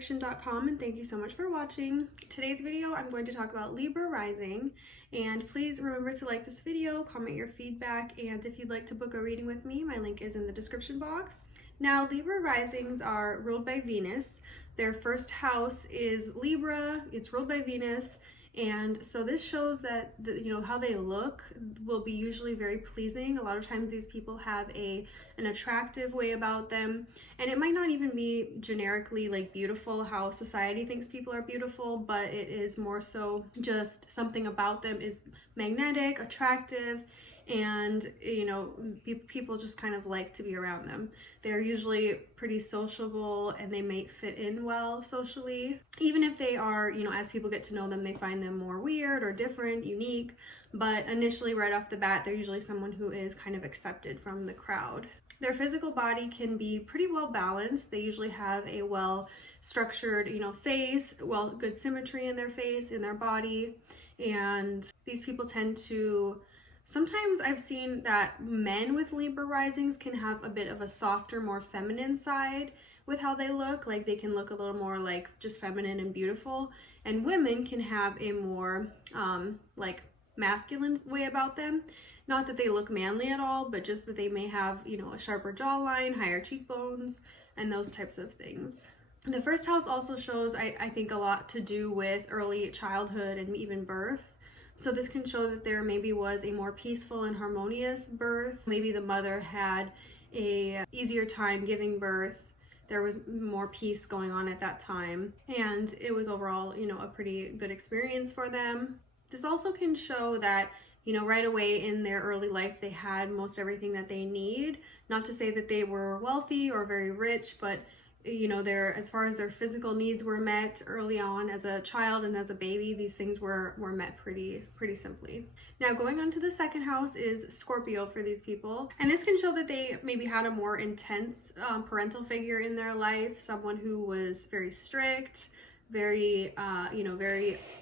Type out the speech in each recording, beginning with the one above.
theastrologyaddiction.com, and thank you so much for watching. Today's video, I'm going to talk about Libra rising, and please remember to like this video, comment your feedback, and if you'd like to book a reading with me, my link is in the description box. Now, Libra risings are ruled by Venus. Their first house is Libra, it's ruled by Venus, and so this shows that how they look will be usually very pleasing. A lot of times these people have an attractive way about them, and it might not even be generically like beautiful how society thinks people are beautiful, but it is more so just something about them is magnetic, attractive, and people just kind of like to be around them. They're usually pretty sociable and they may fit in well socially. Even if they are, as people get to know them, they find them more weird or different, unique, but initially right off the bat, they're usually someone who is kind of accepted from the crowd. Their physical body can be pretty well balanced. They usually have a well structured, face, good symmetry in their face, in their body, and these people tend to sometimes I've seen that men with Libra risings can have a bit of a softer, more feminine side with how they look. Like they can look a little more like just feminine and beautiful. And women can have a more like masculine way about them. Not that they look manly at all, but just that they may have, a sharper jawline, higher cheekbones, and those types of things. The first house also shows, I think, a lot to do with early childhood and even birth. So this can show that there maybe was a more peaceful and harmonious birth. Maybe the mother had a easier time giving birth. There was more peace going on at that time. And it was overall, a pretty good experience for them. This also can show that, right away in their early life, they had most everything that they need. Not to say that they were wealthy or very rich, but as far as their physical needs were met early on as a child and as a baby, these things were met pretty simply. Now, going on to the second house is Scorpio for these people. And this can show that they maybe had a more intense parental figure in their life, someone who was very strict, very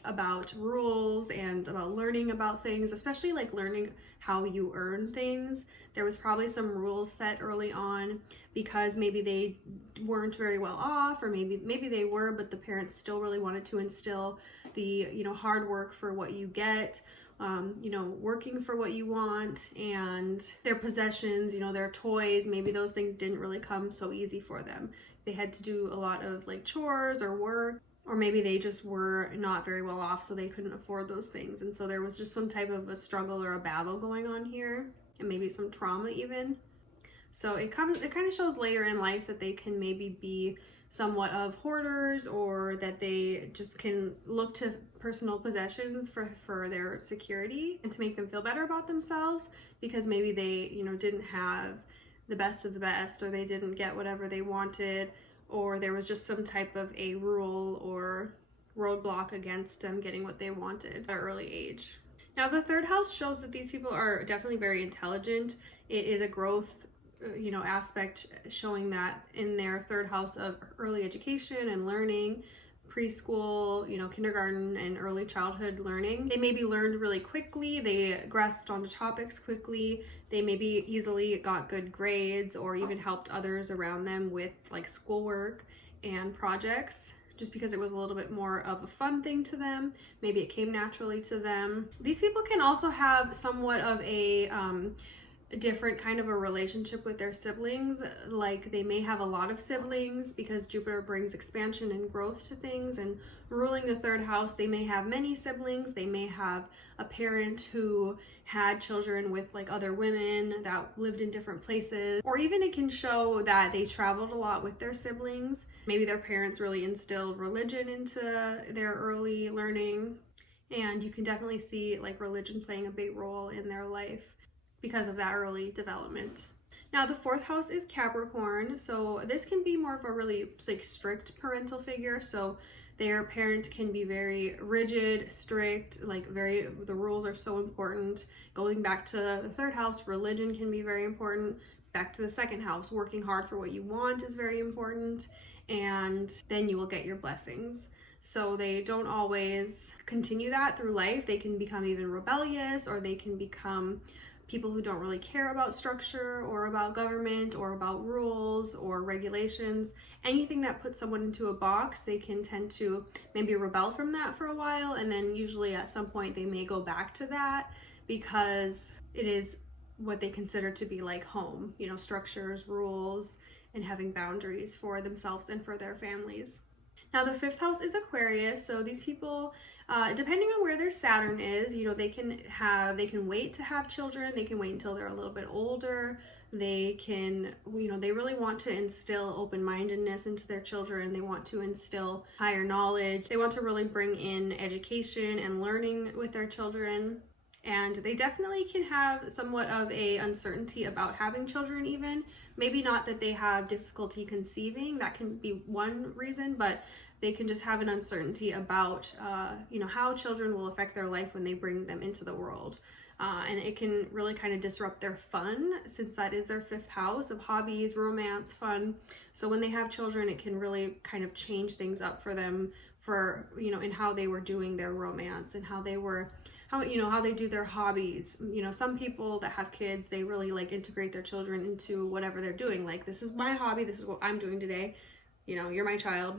about rules and about learning about things, especially like learning how you earn things. There was probably some rules set early on because maybe they weren't very well off, or maybe they were, but the parents still really wanted to instill the hard work for what you get, working for what you want, and their possessions, their toys, maybe those things didn't really come so easy for them. They had to do a lot of like chores or work, or maybe they just were not very well off, so they couldn't afford those things. And so there was just some type of a struggle or a battle going on here, and maybe some trauma even. So it kind of shows later in life that they can maybe be somewhat of hoarders, or that they just can look to personal possessions for their security and to make them feel better about themselves, because maybe they, didn't have the best of the best, or they didn't get whatever they wanted, or there was just some type of a rule or roadblock against them getting what they wanted at an early age. Now, the third house shows that these people are definitely very intelligent. It is a growth, aspect, showing that in their third house of early education and learning, preschool, kindergarten and early childhood learning. They maybe learned really quickly, they grasped onto topics quickly, they maybe easily got good grades, or even helped others around them with like schoolwork and projects, just because it was a little bit more of a fun thing to them. Maybe it came naturally to them. These people can also have somewhat of a different kind of a relationship with their siblings. Like they may have a lot of siblings because Jupiter brings expansion and growth to things, and ruling the third house, they may have many siblings. They may have a parent who had children with like other women that lived in different places, or even it can show that they traveled a lot with their siblings. Maybe their parents really instilled religion into their early learning, and you can definitely see like religion playing a big role in their life because of that early development. Now, the fourth house is Capricorn. So this can be more of a really like strict parental figure. So their parent can be very rigid, strict, the rules are so important. Going back to the third house, religion can be very important. Back to the second house, working hard for what you want is very important. And then you will get your blessings. So they don't always continue that through life. They can become even rebellious, or they can become people who don't really care about structure or about government or about rules or regulations. Anything that puts someone into a box, they can tend to maybe rebel from that for a while, and then usually at some point they may go back to that because it is what they consider to be like home, you know, structures, rules, and having boundaries for themselves and for their families. Now the 5th house is Aquarius, so these people, depending on where their Saturn is, you know, they can wait to have children, they can wait until they're a little bit older, they can, you know, they really want to instill open-mindedness into their children, they want to instill higher knowledge, they want to really bring in education and learning with their children. And they definitely can have somewhat of a uncertainty about having children even. Maybe not that they have difficulty conceiving, that can be one reason, but they can just have an uncertainty about, you know, how children will affect their life when they bring them into the world. And it can really kind of disrupt their fun, since that is their 5th house of hobbies, romance, fun. So when they have children, it can really kind of change things up for them for, you know, in how they were doing their romance and how they do their hobbies. You know, some people that have kids, they really like integrate their children into whatever they're doing. Like, this is my hobby, this is what I'm doing today. You know, you're my child,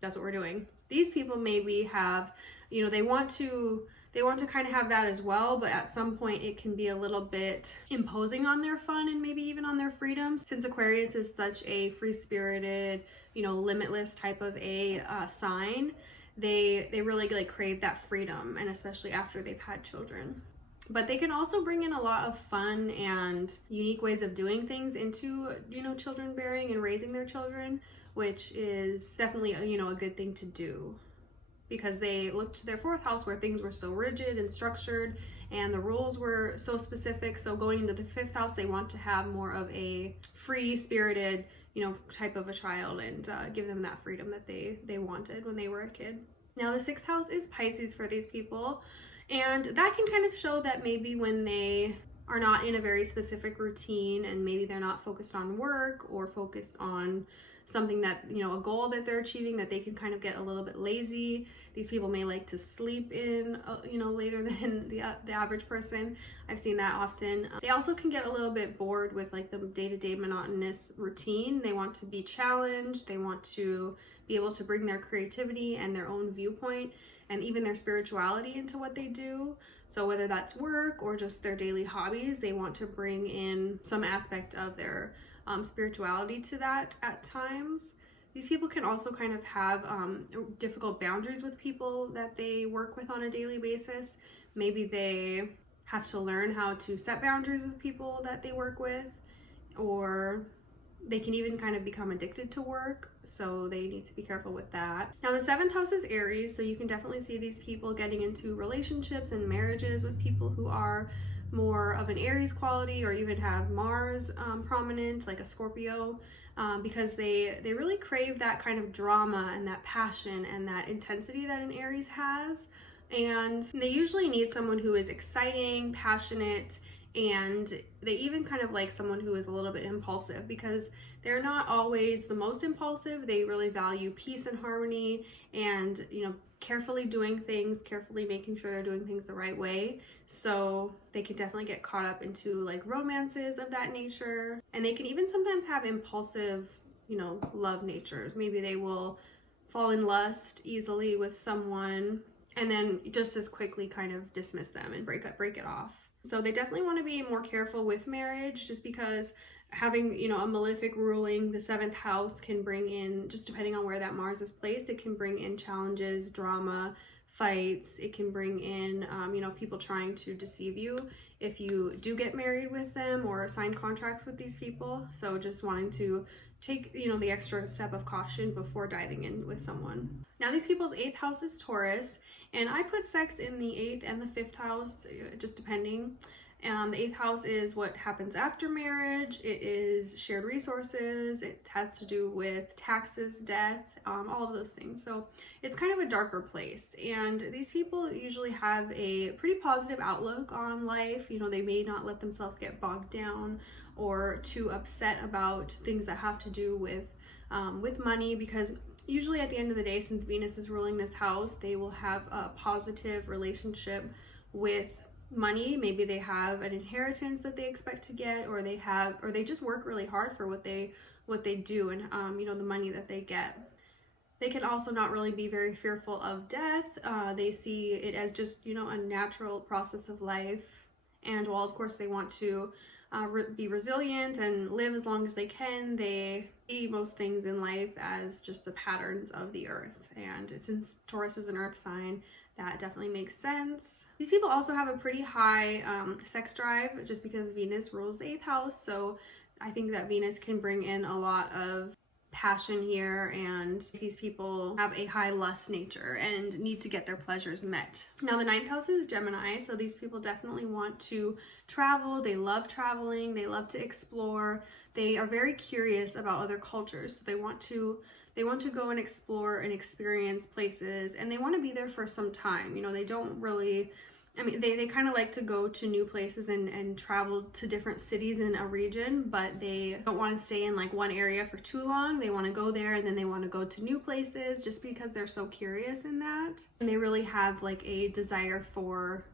that's what we're doing. These people maybe have, you know, they want to kind of have that as well, but at some point it can be a little bit imposing on their fun and maybe even on their freedoms. Since Aquarius is such a free-spirited, you know, limitless type of a sign, they really like crave that freedom, and especially after they've had children. But they can also bring in a lot of fun and unique ways of doing things into, you know, children bearing and raising their children, which is definitely, you know, a good thing to do, because they looked to their 4th house where things were so rigid and structured and the rules were so specific. So going into the 5th house, they want to have more of a free-spirited, you know, type of a child, and give them that freedom that they wanted when they were a kid. Now the 6th house is Pisces for these people, and that can kind of show that maybe when they are not in a very specific routine and maybe they're not focused on work or focused on something that, you know, a goal that they're achieving, that they can kind of get a little bit lazy. These people may like to sleep in, you know, later than the average person. I've seen that often. They also can get a little bit bored with like the day-to-day monotonous routine. They want to be challenged. They want to be able to bring their creativity and their own viewpoint and even their spirituality into what they do. So whether that's work or just their daily hobbies, they want to bring in some aspect of their spirituality to that at times. These people can also kind of have difficult boundaries with people that they work with on a daily basis. Maybe they have to learn how to set boundaries with people that they work with, or they can even kind of become addicted to work, so they need to be careful with that. Now the 7th house is Aries, so you can definitely see these people getting into relationships and marriages with people who are more of an Aries quality, or even have Mars prominent, like a Scorpio, because they really crave that kind of drama and that passion and that intensity that an Aries has. And they usually need someone who is exciting, passionate, and they even kind of like someone who is a little bit impulsive, because they're not always the most impulsive. They really value peace and harmony and, you know, carefully doing things, carefully making sure they're doing things the right way. So they can definitely get caught up into like romances of that nature. And they can even sometimes have impulsive, you know, love natures. Maybe they will fall in lust easily with someone and then just as quickly kind of dismiss them and break it off. So they definitely want to be more careful with marriage, just because having, you know, a malefic ruling the 7th house can bring in, just depending on where that Mars is placed, it can bring in challenges, drama, fights. It can bring in, you know, people trying to deceive you if you do get married with them or sign contracts with these people. So just wanting to take, you know, the extra step of caution before diving in with someone. Now these people's 8th house is Taurus, and I put sex in the 8th and the 5th house, just depending. The 8th house is what happens after marriage. It is shared resources. It has to do with taxes, death, all of those things. So it's kind of a darker place. And these people usually have a pretty positive outlook on life. You know, they may not let themselves get bogged down or too upset about things that have to do with money, because usually at the end of the day, since Venus is ruling this house, they will have a positive relationship with money. Maybe they have an inheritance that they expect to get, or they just work really hard for what they do, and you know, the money that they get. They can also not really be very fearful of death. They see it as just, you know, a natural process of life. And while of course they want to be resilient and live as long as they can, they see most things in life as just the patterns of the earth. And since Taurus is an earth sign, that definitely makes sense. These people also have a pretty high sex drive, just because Venus rules the 8th house. So I think that Venus can bring in a lot of passion here, and these people have a high lust nature and need to get their pleasures met. Now the 9th house is Gemini, so these people definitely want to travel. They love traveling, they love to explore, they are very curious about other cultures, so they want to go and explore and experience places, and they want to be there for some time. You know, they don't really, I mean, they kind of like to go to new places and travel to different cities in a region, but they don't want to stay in like one area for too long. They want to go there and then they want to go to new places, just because they're so curious in that. And they really have like a desire for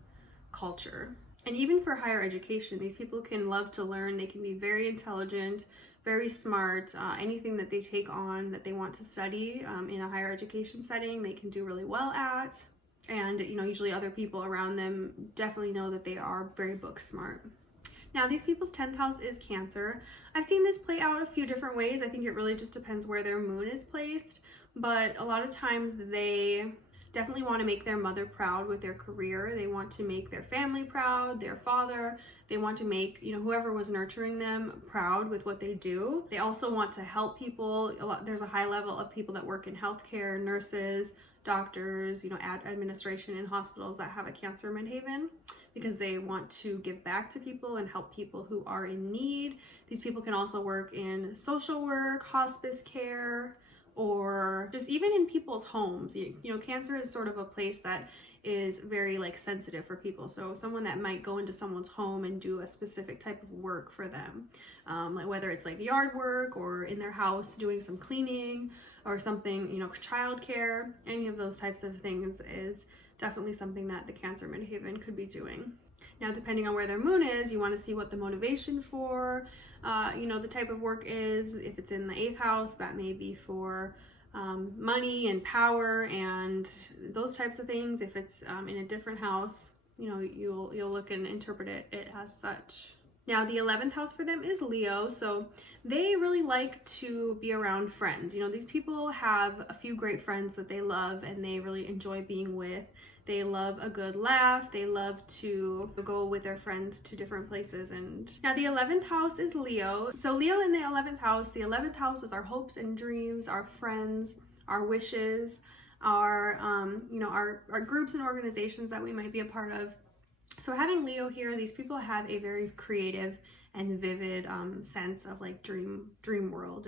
culture. And even for higher education, these people can love to learn. They can be very intelligent, very smart. Anything that they take on that they want to study in a higher education setting, they can do really well at. And, you know, usually other people around them definitely know that they are very book smart. Now, these people's 10th house is Cancer. I've seen this play out a few different ways. I think it really just depends where their moon is placed. But a lot of times they definitely want to make their mother proud with their career. They want to make their family proud, their father. They want to make, you know, whoever was nurturing them proud with what they do. They also want to help people. There's a high level of people that work in healthcare, nurses, doctors, you know, administration in hospitals that have a Cancer midheaven, because they want to give back to people and help people who are in need. These people can also work in social work, hospice care, or just even in people's homes. You know, Cancer is sort of a place that is very like sensitive for people. So someone that might go into someone's home and do a specific type of work for them, like whether it's like yard work or in their house doing some cleaning or something, you know, childcare, any of those types of things is definitely something that the Cancer midheaven could be doing. Now, depending on where their moon is, you want to see what the motivation for, you know, the type of work is. If it's in the 8th house, that may be for money and power and those types of things. If it's in a different house, you know, you'll look and interpret it as such. Now, the 11th house for them is Leo, so they really like to be around friends. You know, these people have a few great friends that they love and they really enjoy being with. They love a good laugh. They love to go with their friends to different places. And now the 11th house is Leo. So Leo in the 11th house is our hopes and dreams, our friends, our wishes, our, you know, our groups and organizations that we might be a part of. So having Leo here, these people have a very creative and vivid sense of like dream world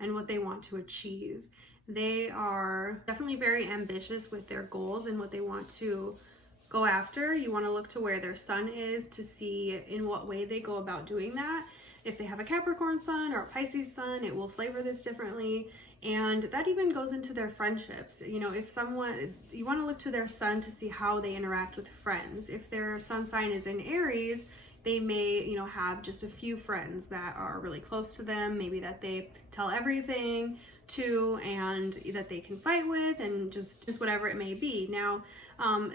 and what they want to achieve. They are definitely very ambitious with their goals and what they want to go after. You want to look to where their sun is to see in what way they go about doing that. If they have a Capricorn sun or a Pisces sun, it will flavor this differently. And that even goes into their friendships. You know, if someone, you want to look to their sun to see how they interact with friends. If their sun sign is in Aries, they may, you know, have just a few friends that are really close to them, maybe that they tell everything to and that they can fight with, and just whatever it may be. Now,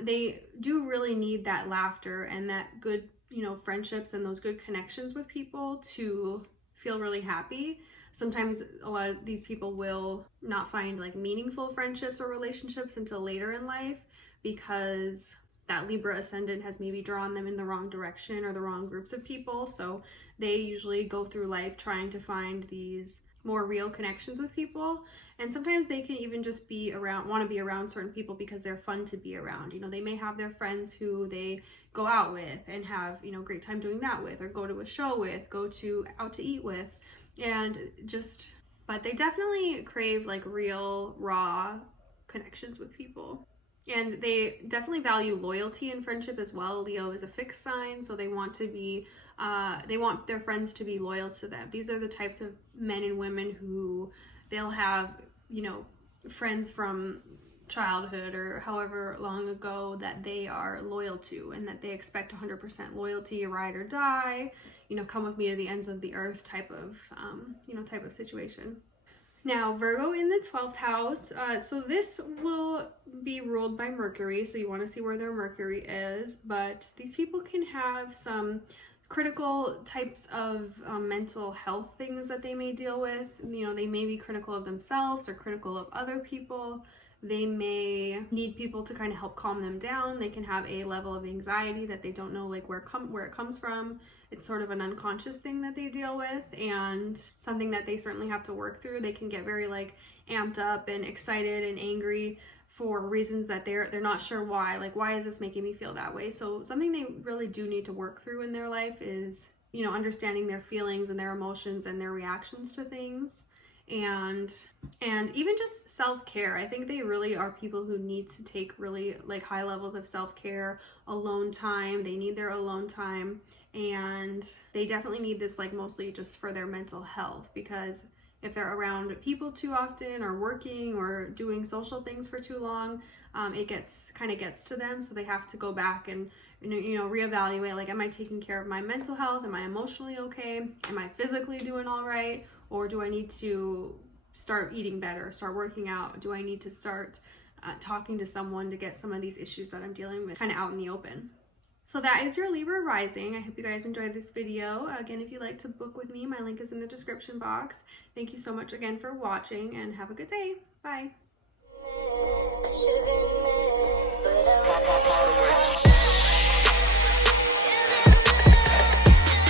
they do really need that laughter and that good, you know, friendships and those good connections with people to feel really happy. Sometimes a lot of these people will not find like meaningful friendships or relationships until later in life, because that Libra ascendant has maybe drawn them in the wrong direction or the wrong groups of people. So they usually go through life trying to find these more real connections with people. And sometimes they can even just want to be around certain people because they're fun to be around. You know, they may have their friends who they go out with and have, you know, great time doing that with, or go to a show with, out to eat with, but they definitely crave like real, raw connections with people. And they definitely value loyalty and friendship as well. Leo is a fixed sign, so they want their friends to be loyal to them. These are the types of men and women who they'll have, you know, friends from childhood or however long ago that they are loyal to, and that they expect 100% loyalty, ride or die, you know, come with me to the ends of the earth type of, type of situation. Now, Virgo in the 12th house, so this will be ruled by Mercury, so you want to see where their Mercury is, but these people can have some critical types of mental health things that they may deal with. You know, they may be critical of themselves or critical of other people. They may need people to kind of help calm them down. They can have a level of anxiety that they don't know like where it comes from. It's sort of an unconscious thing that they deal with, and something that they certainly have to work through. They can get very like amped up and excited and angry for reasons that they're not sure why. Like, why is this making me feel that way? So something they really do need to work through in their life is, you know, understanding their feelings and their emotions and their reactions to things. And even just self-care. I think they really are people who need to take really like high levels of self-care, alone time. They need their alone time, and they definitely need this like mostly just for their mental health, because if they're around people too often or working or doing social things for too long, it gets to them. So they have to go back and, you know, reevaluate, like, am I taking care of my mental health? Am I emotionally okay? Am I physically doing all right? Or do I need to start eating better, start working out? Do I need to start talking to someone to get some of these issues that I'm dealing with kind of out in the open? So that is your Libra rising. I hope you guys enjoyed this video. Again, if you'd like to book with me, my link is in the description box. Thank you so much again for watching, and have a good day. Bye.